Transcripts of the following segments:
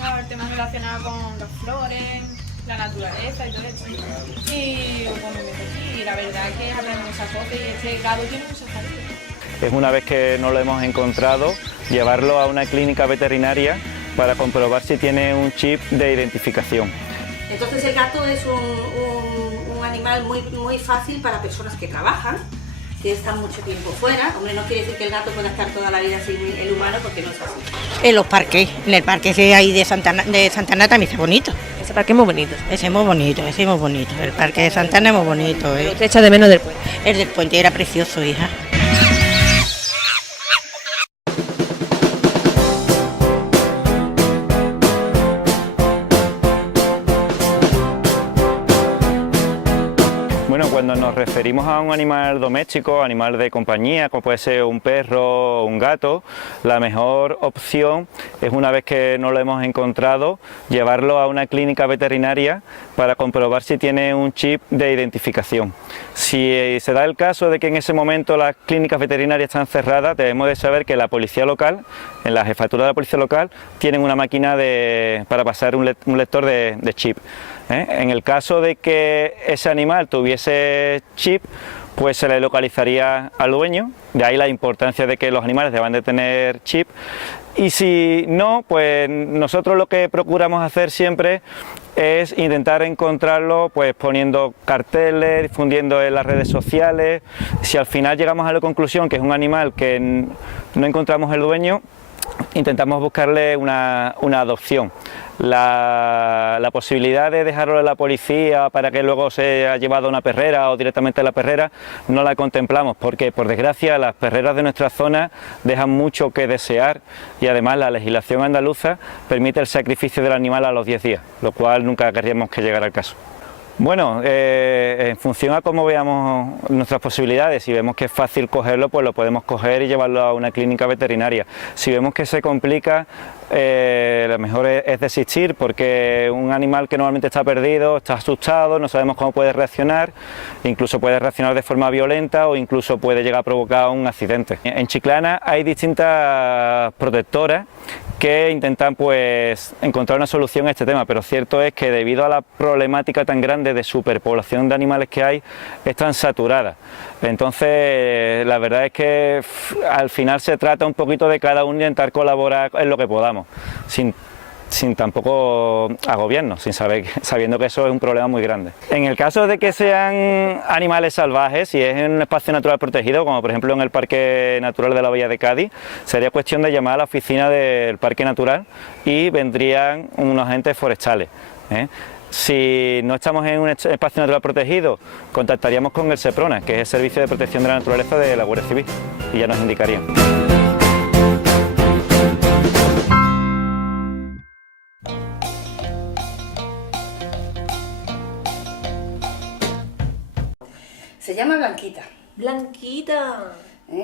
gusta el tema relacionado con las flores, la naturaleza y todo esto. Y bueno, me metí y la verdad es que aprendo muchas cosas y este gato tiene muchas características. Es una vez que no lo hemos encontrado, llevarlo a una clínica veterinaria para comprobar si tiene un chip de identificación. Entonces el gato es un animal muy fácil para personas que trabajan, que están mucho tiempo fuera. Hombre, no quiere decir que el gato pueda estar toda la vida sin el humano, porque no es así. En los parques, en el parque ese ahí de Santana también está bonito. Ese parque es muy bonito. Ese es muy bonito, ese es muy bonito. El parque de Santana es muy bonito. ¿Usted echa de menos del puente? El del puente era precioso, hija. Bueno, cuando nos referimos a un animal doméstico, animal de compañía, como puede ser un perro o un gato, la mejor opción es, una vez que no lo hemos encontrado, llevarlo a una clínica veterinaria para comprobar si tiene un chip de identificación. Si se da el caso de que en ese momento las clínicas veterinarias están cerradas, debemos de saber que la policía local, en la jefatura de la policía local, tienen una máquina para pasar un lector de chip. En el caso de que ese animal tuviese chip, pues se le localizaría al dueño, de ahí la importancia de que los animales deban de tener chip. Y si no, pues nosotros lo que procuramos hacer siempre es intentar encontrarlo pues poniendo carteles, difundiendo en las redes sociales. Si al final llegamos a la conclusión que es un animal que no encontramos el dueño, intentamos buscarle una adopción. La posibilidad de dejarlo a la policía para que luego sea llevado a una perrera o directamente a la perrera no la contemplamos, porque por desgracia las perreras de nuestra zona dejan mucho que desear y además la legislación andaluza permite el sacrificio del animal a los 10 días, lo cual nunca querríamos que llegara al caso. Bueno, en función a cómo veamos nuestras posibilidades, si vemos que es fácil cogerlo, pues lo podemos coger y llevarlo a una clínica veterinaria. Si vemos que se complica, lo mejor es desistir, porque un animal que normalmente está perdido, está asustado, no sabemos cómo puede reaccionar, incluso puede reaccionar de forma violenta o incluso puede llegar a provocar un accidente. En Chiclana hay distintas protectoras que intentan pues encontrar una solución a este tema, pero cierto es que debido a la problemática tan grande de superpoblación de animales que hay, están saturadas. Entonces la verdad es que al final se trata un poquito de cada uno intentar colaborar en lo que podamos, sin tampoco agobiarnos, sabiendo que eso es un problema muy grande. En el caso de que sean animales salvajes, si es en un espacio natural protegido, como por ejemplo en el Parque Natural de la Bahía de Cádiz, sería cuestión de llamar a la oficina del Parque Natural y vendrían unos agentes forestales. Si no estamos en un espacio natural protegido, contactaríamos con el SEPRONA, que es el Servicio de Protección de la Naturaleza de la Guardia Civil, y ya nos indicarían. Se llama Blanquita. Blanquita.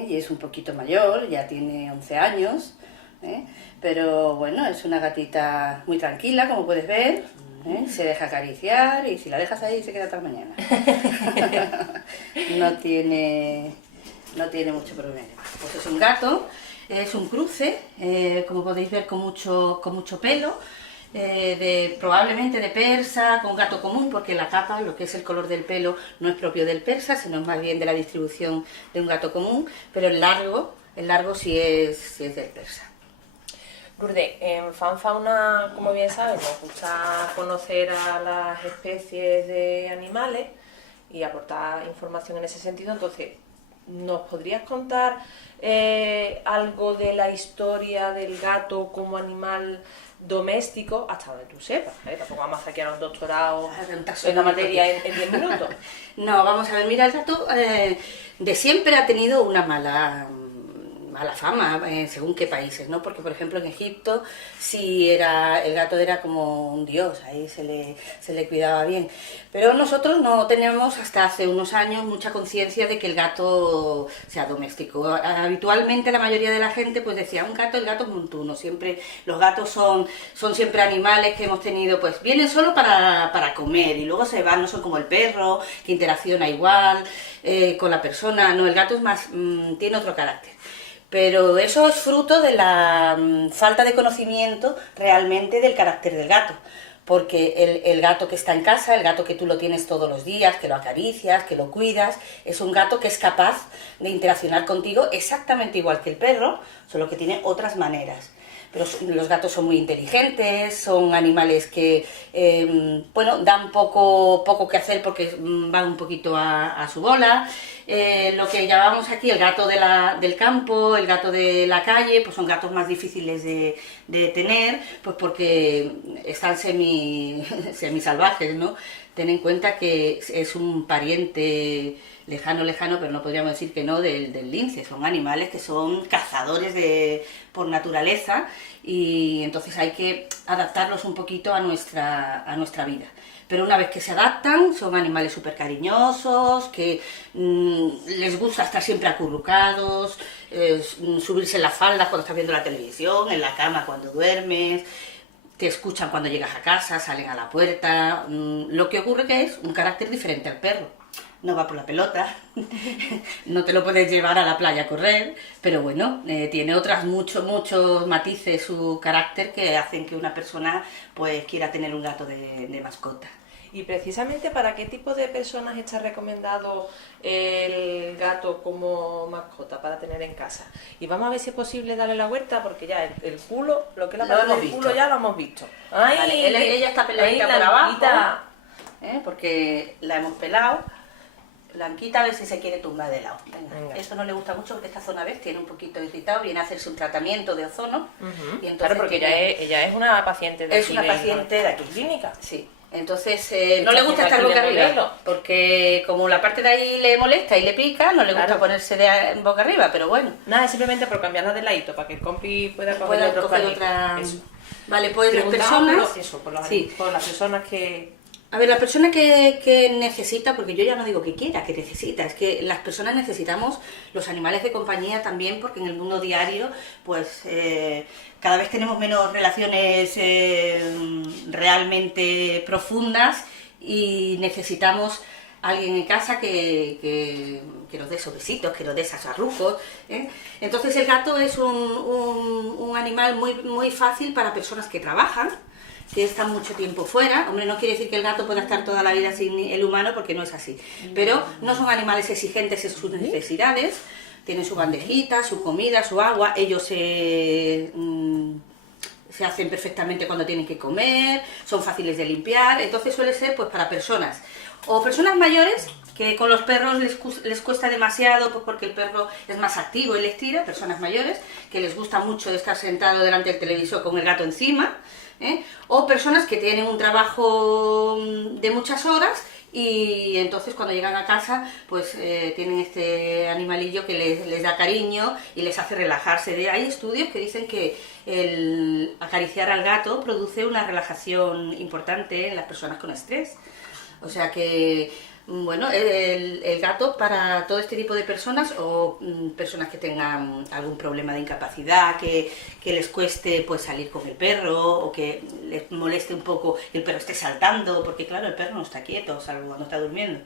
Y es un poquito mayor, ya tiene 11 años, pero bueno, es una gatita muy tranquila, como puedes ver, se deja acariciar y si la dejas ahí se queda hasta mañana. No tiene mucho problema. Pues es un gato, es un cruce, como podéis ver, con mucho pelo. Probablemente de persa, con gato común, porque la capa, lo que es el color del pelo, no es propio del persa, sino más bien de la distribución de un gato común, pero el largo sí es del persa. Lourdes, en FanFauna, como bien sabes, nos gusta conocer a las especies de animales y aportar información en ese sentido. Entonces, ¿nos podrías contar algo de la historia del gato como animal doméstico, hasta donde tú sepas? Tampoco vamos a saquear un doctorado en la materia en 10 minutos. No, vamos a ver, mira, el gato de siempre ha tenido una mala fama, según qué países, ¿no? Porque, por ejemplo, en Egipto el gato era como un dios, ahí se le cuidaba bien. Pero nosotros no tenemos hasta hace unos años mucha conciencia de que el gato sea doméstico. Habitualmente la mayoría de la gente pues decía, el gato es montuno, siempre los gatos son siempre animales que hemos tenido, pues vienen solo para comer y luego se van, no son como el perro, que interacciona igual con la persona. No, el gato es más, tiene otro carácter. Pero eso es fruto de la falta de conocimiento realmente del carácter del gato. Porque el gato que está en casa, el gato que tú lo tienes todos los días, que lo acaricias, que lo cuidas, es un gato que es capaz de interaccionar contigo exactamente igual que el perro, solo que tiene otras maneras. Pero los gatos son muy inteligentes, son animales que, bueno, dan poco que hacer porque van un poquito a su bola. Lo que llamamos aquí el gato del campo, el gato de la calle, pues son gatos más difíciles de tener, pues porque están semisalvajes, ¿no? Ten en cuenta que es un pariente lejano, pero no podríamos decir que no, del lince. Son animales que son cazadores por naturaleza y entonces hay que adaptarlos un poquito a nuestra vida. Pero una vez que se adaptan, son animales súper cariñosos, que les gusta estar siempre acurrucados, subirse en la falda cuando estás viendo la televisión, en la cama cuando duermes, te escuchan cuando llegas a casa, salen a la puerta. Lo que ocurre que es un carácter diferente al perro. No va por la pelota, no te lo puedes llevar a la playa a correr, pero bueno, tiene muchos matices su carácter que hacen que una persona pues quiera tener un gato de mascota. Y precisamente, ¿para qué tipo de personas está recomendado el gato como mascota para tener en casa? Y vamos a ver si es posible darle la vuelta, porque ya el culo, lo que es la parte del culo ya lo hemos visto. ¡Ay! Vale, ella está peladita por abajo, porque la hemos pelado. Blanquita, a ver si se quiere tumbar de lado. Venga. Esto no le gusta mucho porque esta zona, ¿ves? Tiene un poquito irritado, viene a hacerse un tratamiento de ozono. Y entonces claro, porque ella es una paciente de Es una paciente de aquí. Clínica. Sí. Entonces, no le gusta estar boca arriba, porque como la parte de ahí le molesta y le pica, no le gusta ponerse boca arriba, pero bueno. Nada, simplemente por cambiarla de ladito, para que el compi pueda coger otra... Eso. Vale, pues las personas... Por las personas que... A ver, la persona que necesita, porque yo ya no digo que quiera, que necesita, es que las personas necesitamos los animales de compañía también, porque en el mundo diario, pues cada vez tenemos menos relaciones realmente profundas y necesitamos alguien en casa que nos dé esos besitos, que nos dé esos arrujos. Entonces el gato es un animal muy fácil para personas que trabajan, que están mucho tiempo fuera. Hombre, no quiere decir que el gato pueda estar toda la vida sin el humano, porque no es así. Pero no son animales exigentes en sus necesidades, tienen su bandejita, su comida, su agua, ellos se hacen perfectamente cuando tienen que comer, son fáciles de limpiar, entonces suele ser pues para personas, o personas mayores, que con los perros les cuesta demasiado, pues porque el perro es más activo y les tira, personas mayores, que les gusta mucho estar sentado delante del televisor con el gato encima, o personas que tienen un trabajo de muchas horas y entonces cuando llegan a casa pues tienen este animalillo que les da cariño y les hace relajarse. Hay estudios que dicen que el acariciar al gato produce una relajación importante en las personas con estrés. O sea que, bueno, el gato para todo este tipo de personas, o personas que tengan algún problema de incapacidad, que les cueste pues salir con el perro, o que les moleste un poco que el perro esté saltando, porque claro, el perro no está quieto, salvo cuando está durmiendo.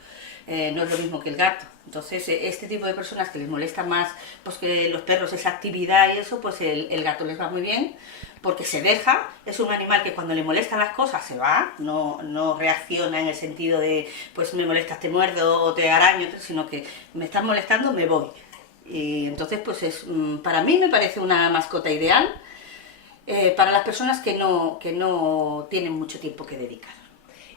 No es lo mismo que el gato. Entonces, este tipo de personas que les molesta más pues que los perros, esa actividad y eso, pues el gato les va muy bien, porque se deja, es un animal que cuando le molestan las cosas se va, no reacciona en el sentido de, pues me molestas, te muerdo o te araño, sino que me estás molestando, me voy. Y entonces, pues para mí me parece una mascota ideal para las personas que no tienen mucho tiempo que dedicar.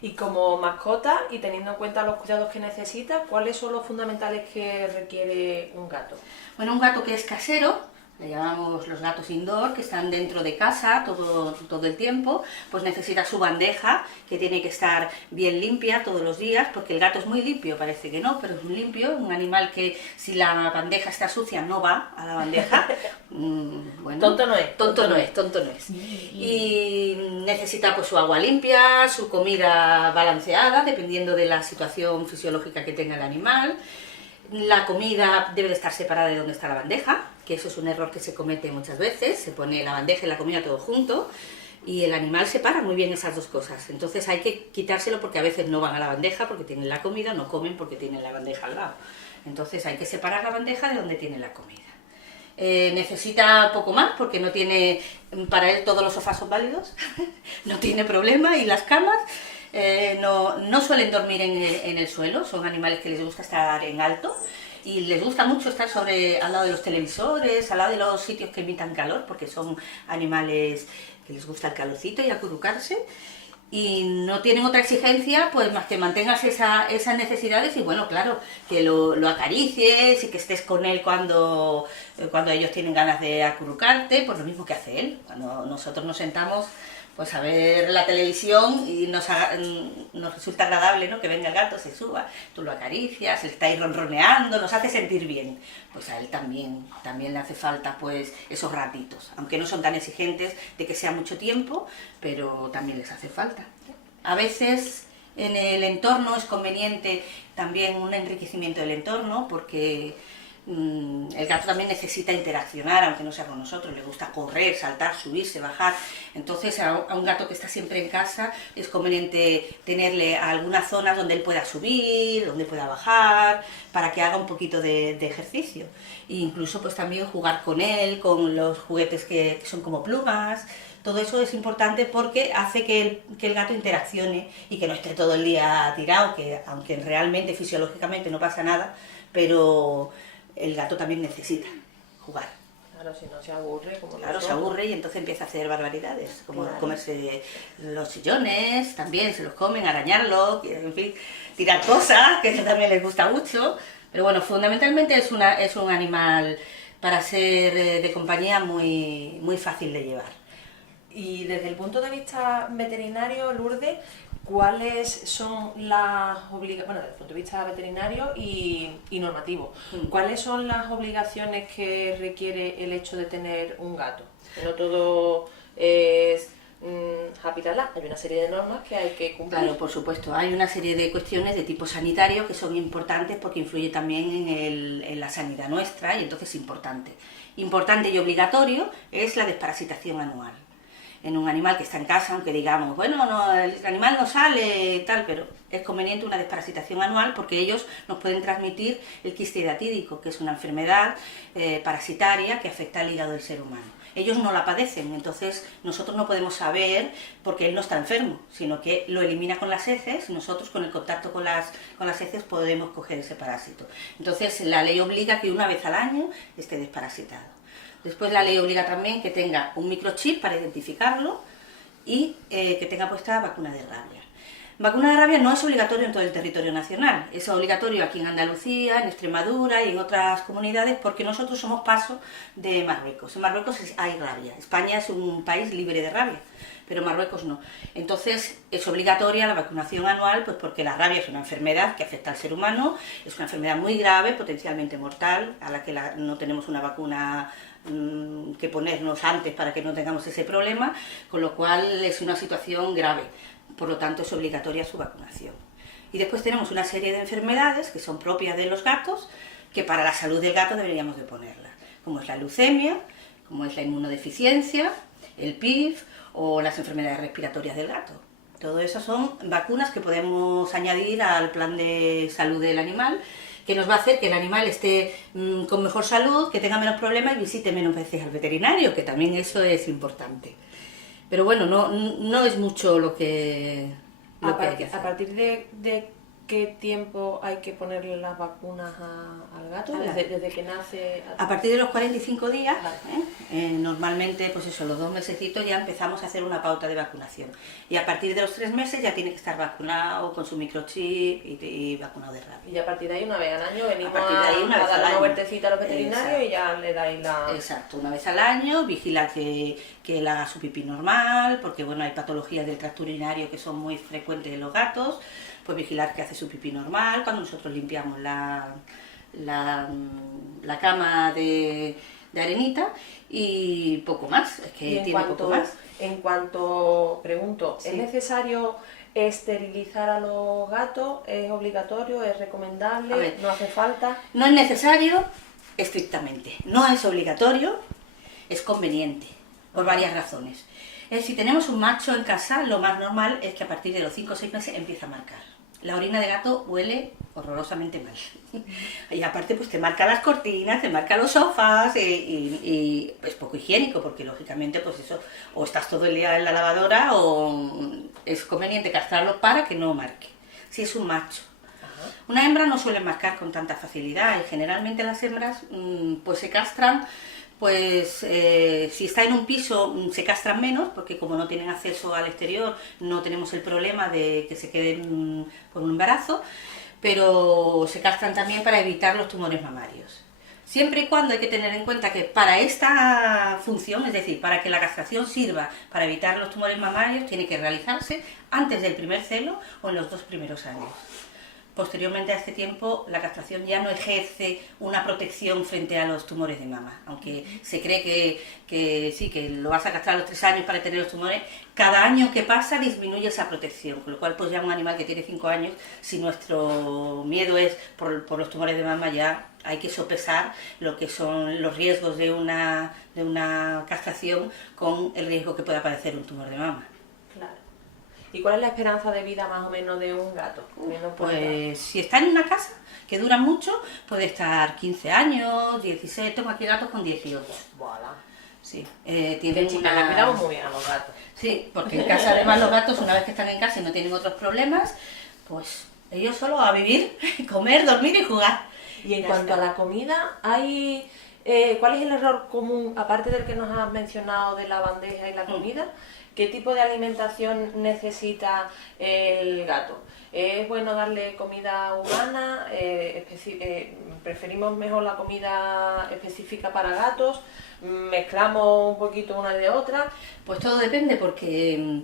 Y como mascota, y teniendo en cuenta los cuidados que necesita, ¿cuáles son los fundamentales que requiere un gato? Bueno, un gato que es casero, le llamamos los gatos indoor, que están dentro de casa todo el tiempo, pues necesita su bandeja, que tiene que estar bien limpia todos los días, porque el gato es muy limpio, parece que no, pero es muy limpio, un animal que si la bandeja está sucia no va a la bandeja. Bueno, tonto no es. Tonto no es. Y necesita pues su agua limpia, su comida balanceada, dependiendo de la situación fisiológica que tenga el animal. La comida debe de estar separada de donde está la bandeja, que eso es un error que se comete muchas veces, se pone la bandeja y la comida todo junto y el animal separa muy bien esas dos cosas. Entonces hay que quitárselo porque a veces no van a la bandeja porque tienen la comida, no comen porque tienen la bandeja al lado. Entonces hay que separar la bandeja de donde tienen la comida. necesita poco más porque no tiene, para él todos los sofás son válidos, no tiene problema, y las camas no suelen dormir en el suelo, son animales que les gusta estar en alto y les gusta mucho estar al lado de los televisores, al lado de los sitios que emitan calor, porque son animales que les gusta el calorcito y acurrucarse. Y no tienen otra exigencia pues más que mantengas esas necesidades y bueno, claro, que lo acaricies y que estés con él cuando ellos tienen ganas de acurrucarte, pues lo mismo que hace él. Cuando nosotros nos sentamos pues a ver la televisión y nos resulta agradable, ¿no?, que venga el gato, se suba, tú lo acaricias, le está ahí ronroneando, nos hace sentir bien. Pues a él también le hace falta pues esos ratitos, aunque no son tan exigentes de que sea mucho tiempo, pero también les hace falta. A veces en el entorno es conveniente también un enriquecimiento del entorno, porque el gato también necesita interaccionar, aunque no sea con nosotros, le gusta correr, saltar, subirse, bajar. Entonces a un gato que está siempre en casa es conveniente tenerle algunas zonas donde él pueda subir, donde pueda bajar, para que haga un poquito de ejercicio. E incluso pues también jugar con él, con los juguetes que son como plumas. Todo eso es importante porque hace que el gato interaccione y que no esté todo el día tirado, que aunque realmente fisiológicamente no pasa nada, pero el gato también necesita jugar. Claro, si no se aburre, como claro, se aburre y entonces empieza a hacer barbaridades, como comerse los sillones, también se los comen, arañarlos, en fin, tirar cosas, que eso también les gusta mucho. Pero bueno, fundamentalmente es un animal para ser de compañía muy, muy fácil de llevar. Y desde el punto de vista veterinario, Lourdes, ¿cuáles son las obligaciones, bueno, desde el punto de vista veterinario y normativo, cuáles son las obligaciones que requiere el hecho de tener un gato? Que no todo es happy tala, hay una serie de normas que hay que cumplir. Claro, por supuesto, hay una serie de cuestiones de tipo sanitario que son importantes porque influye también en la sanidad nuestra y entonces es importante. Importante y obligatorio es la desparasitación anual. En un animal que está en casa, aunque digamos, bueno, no, el animal no sale tal, pero es conveniente una desparasitación anual porque ellos nos pueden transmitir el quiste hidatídico, que es una enfermedad parasitaria que afecta al hígado del ser humano. Ellos no la padecen, entonces nosotros no podemos saber porque él no está enfermo, sino que lo elimina con las heces y nosotros con el contacto con las heces podemos coger ese parásito. Entonces la ley obliga que una vez al año esté desparasitado. Después la ley obliga también que tenga un microchip para identificarlo y que tenga puesta vacuna de rabia. Vacuna de rabia no es obligatorio en todo el territorio nacional, es obligatorio aquí en Andalucía, en Extremadura y en otras comunidades porque nosotros somos paso de Marruecos. En Marruecos hay rabia, España es un país libre de rabia, pero Marruecos no. Entonces es obligatoria la vacunación anual pues porque la rabia es una enfermedad que afecta al ser humano, es una enfermedad muy grave, potencialmente mortal, a la que no tenemos una vacuna que ponernos antes para que no tengamos ese problema, con lo cual es una situación grave, por lo tanto es obligatoria su vacunación. Y después tenemos una serie de enfermedades que son propias de los gatos, que para la salud del gato deberíamos de ponerlas, como es la leucemia, como es la inmunodeficiencia, el PIF o las enfermedades respiratorias del gato. Todo eso son vacunas que podemos añadir al plan de salud del animal, que nos va a hacer que el animal esté con mejor salud, que tenga menos problemas y visite menos veces al veterinario, que también eso es importante. Pero bueno, no es mucho lo que hay que hacer. ¿A partir de qué tiempo hay que ponerle las vacunas al gato? ¿Desde que nace? A partir de los 45 días, normalmente pues eso, los 2 mesecitos ya empezamos a hacer una pauta de vacunación. Y a partir de los 3 meses ya tiene que estar vacunado con su microchip y vacunado de rabia. Y a partir de ahí, una vez al año, venimos a darle una vueltecita a los veterinarios. Exacto. Y ya le dais la... Exacto, una vez al año, vigila que él haga su pipí normal, porque bueno, hay patologías del tracto urinario que son muy frecuentes en los gatos, pues vigilar que hace su pipí normal, cuando nosotros limpiamos la cama de arenita y poco más, es que tiene poco más. En cuanto, pregunto, sí. ¿Es necesario esterilizar a los gatos? ¿Es obligatorio? ¿Es recomendable? Ver, ¿no hace falta? No es necesario estrictamente, no es obligatorio, es conveniente, por varias razones. Si tenemos un macho en casa, lo más normal es que a partir de los 5 o 6 meses empiece a marcar. La orina de gato huele horrorosamente mal. Y aparte pues te marca las cortinas, te marca los sofás y es poco higiénico porque lógicamente pues eso, o estás todo el día en la lavadora o es conveniente castrarlo para que no marque. Si es un macho. Una hembra no suele marcar con tanta facilidad y generalmente las hembras pues se castran, pues si está en un piso se castran menos porque como no tienen acceso al exterior no tenemos el problema de que se queden con un embarazo, pero se castran también para evitar los tumores mamarios. Siempre y cuando hay que tener en cuenta que para esta función, es decir, para que la castración sirva para evitar los tumores mamarios, tiene que realizarse antes del primer celo o en los 2 primeros años. Posteriormente a este tiempo, la castración ya no ejerce una protección frente a los tumores de mama. Aunque se cree que sí, que lo vas a castrar a los 3 años para tener los tumores, cada año que pasa disminuye esa protección. Con lo cual, pues ya un animal que tiene 5 años, si nuestro miedo es por los tumores de mama, ya hay que sopesar lo que son los riesgos de una castración con el riesgo que pueda aparecer un tumor de mama. Claro. ¿Y cuál es la esperanza de vida más o menos de un gato? Pues si está en una casa que dura mucho, puede estar 15 años, 16, tengo aquí gatos con 18. Voilà. Sí, De chica la cuidamos muy bien a los gatos. Sí, porque en casa además los gatos una vez que están en casa y no tienen otros problemas, pues ellos solo a vivir, comer, dormir y jugar. Y en cuanto a la comida, hay ¿cuál es el error común, aparte del que nos has mencionado de la bandeja y la comida? ¿Qué tipo de alimentación necesita el gato? ¿Es bueno darle comida humana? ¿Preferimos mejor la comida específica para gatos? ¿Mezclamos un poquito una de otra? Pues todo depende porque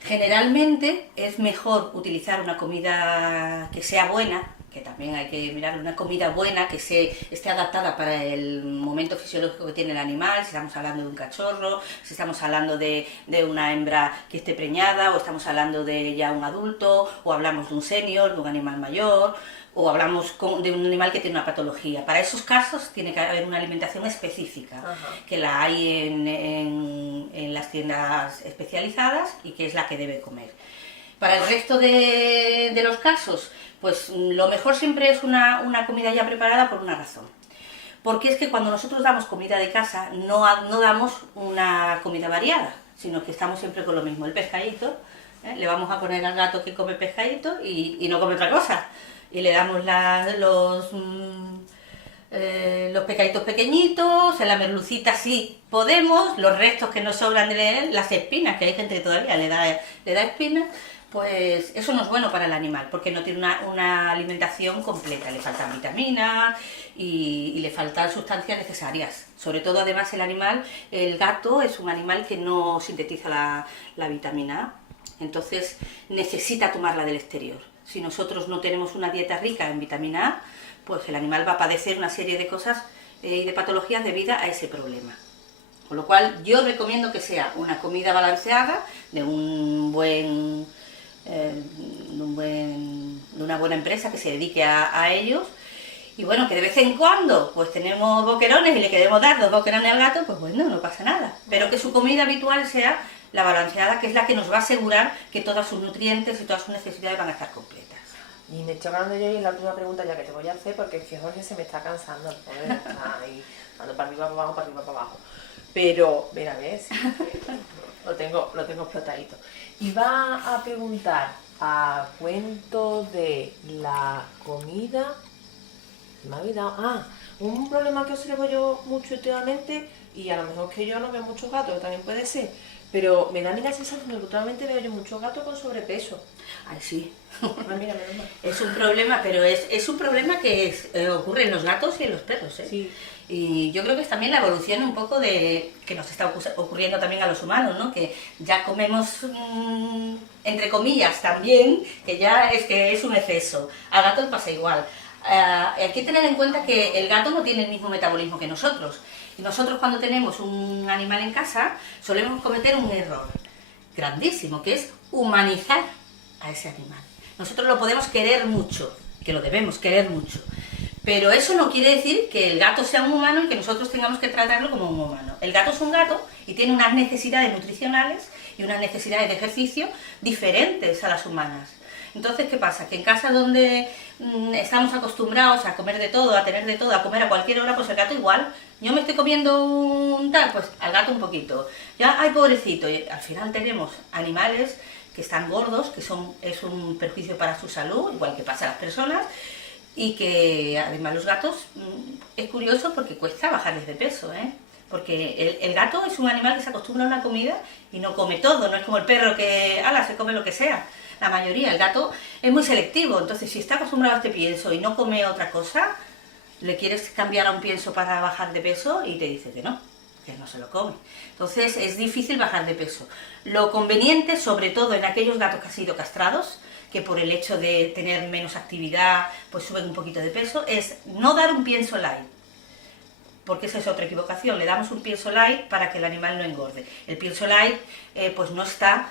generalmente es mejor utilizar una comida que sea buena, que también hay que mirar una comida buena que esté adaptada para el momento fisiológico que tiene el animal, si estamos hablando de un cachorro, si estamos hablando de una hembra que esté preñada, o estamos hablando de ya un adulto, o hablamos de un senior, de un animal mayor, o hablamos de un animal que tiene una patología. Para esos casos tiene que haber una alimentación específica, que la hay en las tiendas especializadas y que es la que debe comer. Para el resto de los casos, pues lo mejor siempre es una comida ya preparada por una razón. Porque es que cuando nosotros damos comida de casa, no damos una comida variada, sino que estamos siempre con lo mismo, el pescadito, le vamos a poner al gato que come pescadito y no come otra cosa. Y le damos los pescaditos pequeñitos, en la merlucita sí podemos, los restos que nos sobran de él, las espinas, que hay gente que todavía le da espinas, pues eso no es bueno para el animal, porque no tiene una alimentación completa, le faltan vitaminas y le faltan sustancias necesarias. Sobre todo, además, el gato es un animal que no sintetiza la vitamina A, entonces necesita tomarla del exterior. Si nosotros no tenemos una dieta rica en vitamina A, pues el animal va a padecer una serie de cosas y de patologías debidas a ese problema. Con lo cual, yo recomiendo que sea una comida balanceada, de una buena empresa que se dedique a ellos, y bueno, que de vez en cuando pues tenemos boquerones y le queremos dar 2 boquerones al gato, pues bueno, no pasa nada, pero que su comida habitual sea la balanceada, que es la que nos va a asegurar que todos sus nutrientes y todas sus necesidades van a estar completas. Y me estoy hablando yo y la última pregunta ya que te voy a hacer, porque es que Jorge se me está cansando, el poder está ahí dando para arriba, para abajo, para arriba, para abajo. Pero, mira, ¿ves? Lo tengo explotadito. Y va a preguntar a cuento de la comida. Me ha olvidado. Un problema que observo yo mucho últimamente, y a lo mejor que yo no veo muchos gatos, también puede ser, pero me da a mí la sensación de que últimamente veo yo muchos gatos con sobrepeso. Ay, sí. Mira, menos mal. Es un problema, pero es un problema que ocurre en los gatos y en los perros, ¿eh? Sí. Y yo creo que es también la evolución un poco que nos está ocurriendo también a los humanos, ¿no? Que ya comemos, entre comillas, también, que es un exceso. Al gato pasa igual. Hay que tener en cuenta que el gato no tiene el mismo metabolismo que nosotros. Y nosotros, cuando tenemos un animal en casa, solemos cometer un error grandísimo, que es humanizar a ese animal. Nosotros lo podemos querer mucho, que lo debemos querer mucho, pero eso no quiere decir que el gato sea un humano y que nosotros tengamos que tratarlo como un humano. El gato es un gato y tiene unas necesidades nutricionales y unas necesidades de ejercicio diferentes a las humanas. Entonces, ¿qué pasa? Que en casa donde estamos acostumbrados a comer de todo, a tener de todo, a comer a cualquier hora, pues el gato igual. Yo me estoy comiendo un tal, pues al gato un poquito. Ya, ay, pobrecito. Y al final tenemos animales que están gordos, que es un perjuicio para su salud, igual que pasa a las personas, y que además los gatos, es curioso porque cuesta bajarles de peso, ¿eh? Porque el gato es un animal que se acostumbra a una comida y no come todo, no es como el perro que, se come lo que sea. La mayoría, el gato es muy selectivo, entonces si está acostumbrado a este pienso y no come otra cosa, le quieres cambiar a un pienso para bajar de peso y te dice que no se lo come. Entonces es difícil bajar de peso. Lo conveniente, sobre todo en aquellos gatos que han sido castrados, que por el hecho de tener menos actividad, pues suben un poquito de peso, es no dar un pienso light. Porque esa es otra equivocación, le damos un pienso light para que el animal no engorde. El pienso light pues no está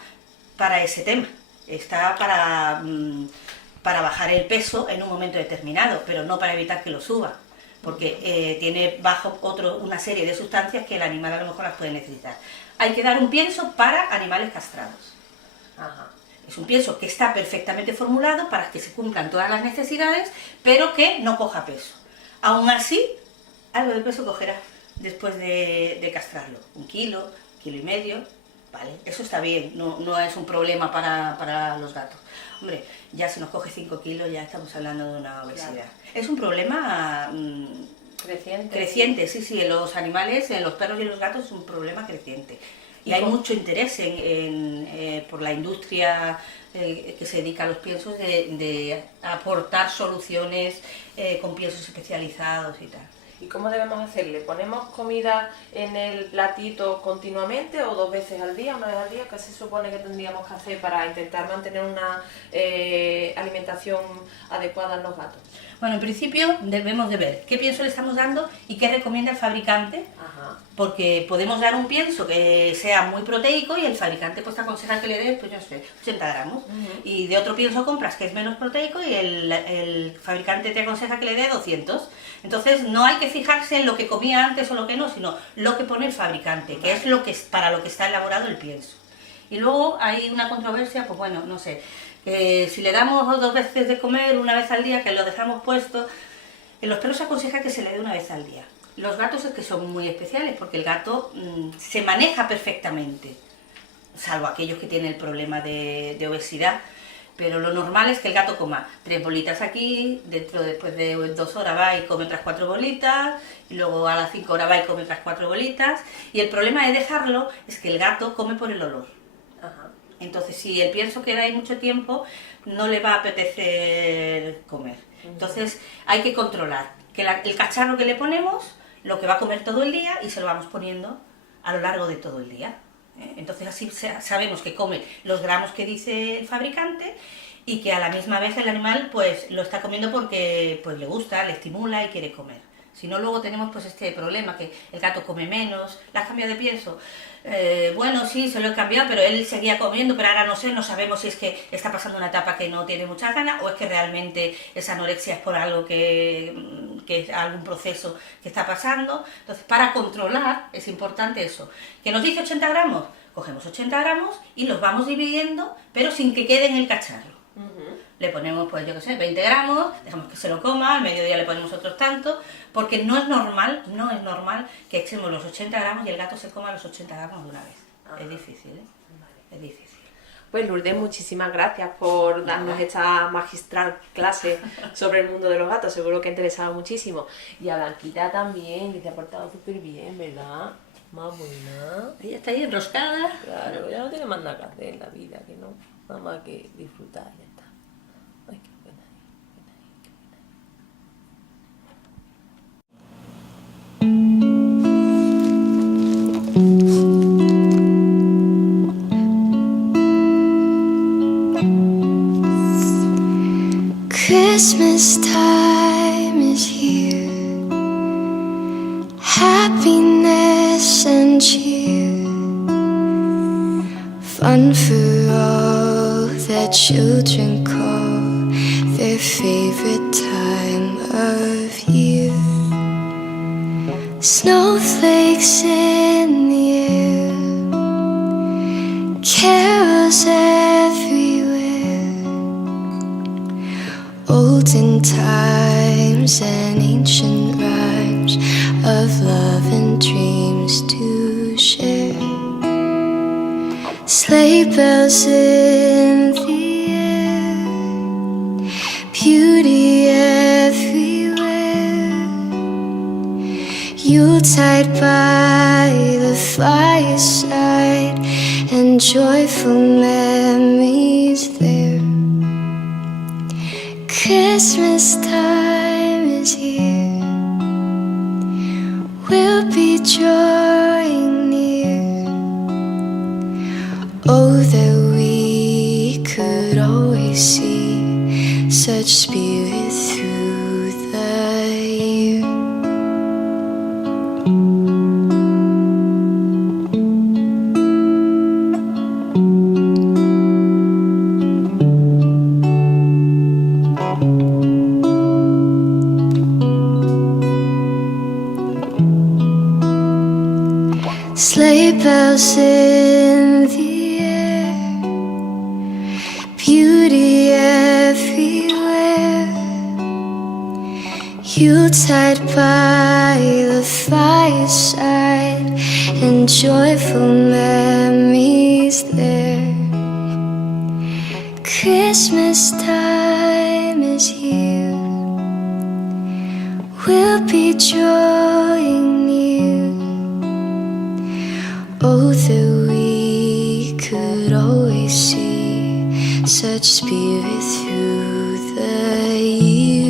para ese tema, está para bajar el peso en un momento determinado, pero no para evitar que lo suba, porque tiene bajo una serie de sustancias que el animal a lo mejor las puede necesitar. Hay que dar un pienso para animales castrados. Ajá. Es un pienso que está perfectamente formulado para que se cumplan todas las necesidades, pero que no coja peso. Aún así, algo de peso cogerá después de castrarlo. 1 kilo, 1,5 kilos, ¿vale? Eso está bien, no es un problema para los gatos. Hombre, ya si nos coge 5 kilos ya estamos hablando de una obesidad. Claro. Es un problema creciente, sí, en los animales, en los perros y en los gatos es un problema creciente. Y hay mucho interés por la industria que se dedica a los piensos de aportar soluciones con piensos especializados y tal. ¿Y cómo debemos hacerle? ¿Ponemos comida en el platito continuamente o 2 veces al día, 1 vez al día? ¿Qué se supone que tendríamos que hacer para intentar mantener una alimentación adecuada en los gatos? Bueno, en principio debemos de ver qué pienso le estamos dando y qué recomienda el fabricante. Ajá. Porque podemos dar un pienso que sea muy proteico y el fabricante pues te aconseja que le des, pues yo sé, 80 gramos. Y de otro pienso compras que es menos proteico y el fabricante te aconseja que le dé 200. Entonces no hay que fijarse en lo que comía antes o lo que no, sino lo que pone el fabricante, que es para lo que está elaborado el pienso. Y luego hay una controversia, pues bueno, no sé, si le damos 2 veces de comer, 1 vez al día, que lo dejamos puesto, en los perros se aconseja que se le dé 1 vez al día. Los gatos es que son muy especiales porque el gato se maneja perfectamente, salvo aquellos que tienen el problema de obesidad, pero lo normal es que el gato coma 3 bolitas aquí, después de 2 horas va y come otras 4 bolitas, y luego a las 5 horas va y come otras 4 bolitas, y el problema de dejarlo es que el gato come por el olor. Ajá. Entonces si el pienso queda ahí mucho tiempo, no le va a apetecer comer. Entonces hay que controlar que el cacharro que le ponemos, lo que va a comer todo el día, y se lo vamos poniendo a lo largo de todo el día. Entonces así sabemos que come los gramos que dice el fabricante y que a la misma vez el animal pues lo está comiendo porque pues le gusta, le estimula y quiere comer. Si no, luego tenemos pues este problema, que el gato come menos. ¿Le has cambiado de pienso? Bueno, sí, se lo he cambiado, pero él seguía comiendo, pero ahora no sabemos si es que está pasando una etapa que no tiene muchas ganas o es que realmente esa anorexia es por algo que es algún proceso que está pasando. Entonces, para controlar es importante eso. ¿Que nos dice 80 gramos? Cogemos 80 gramos y los vamos dividiendo, pero sin que quede en el cacharro. Le ponemos, pues yo qué sé, 20 gramos, dejamos que se lo coma, al mediodía le ponemos otros tantos, porque no es normal que echemos los 80 gramos y el gato se coma los 80 gramos de una vez. Es difícil, ¿eh? Es difícil. Pues Lourdes, muchísimas gracias por darnos esta magistral clase sobre el mundo de los gatos, seguro que ha interesado muchísimo. Y a Blanquita también, que se ha portado súper bien, ¿verdad? Más buena. Ella está ahí enroscada. Claro, ya no tiene más nada que hacer en la vida, que no, nada más que disfrutar, ya está. Ay, qué buena. Christmas time is here, happiness and cheer, fun for all that children call their favorite time of year. Snowflakes in the air, carols everywhere, times and ancient rhymes of love and dreams to share. Sleigh bells in the air, beauty everywhere. Yuletide by the fireside and joyful memories there. Christmas time is here, we'll be drawing near. Oh, that we could always see such spirit through the year. Sleigh bells in the air, beauty everywhere. Yuletide by the fireside and joyful memories there. Christmas time is here, we'll be drawing near. Oh, that we could always see such spirit through the years.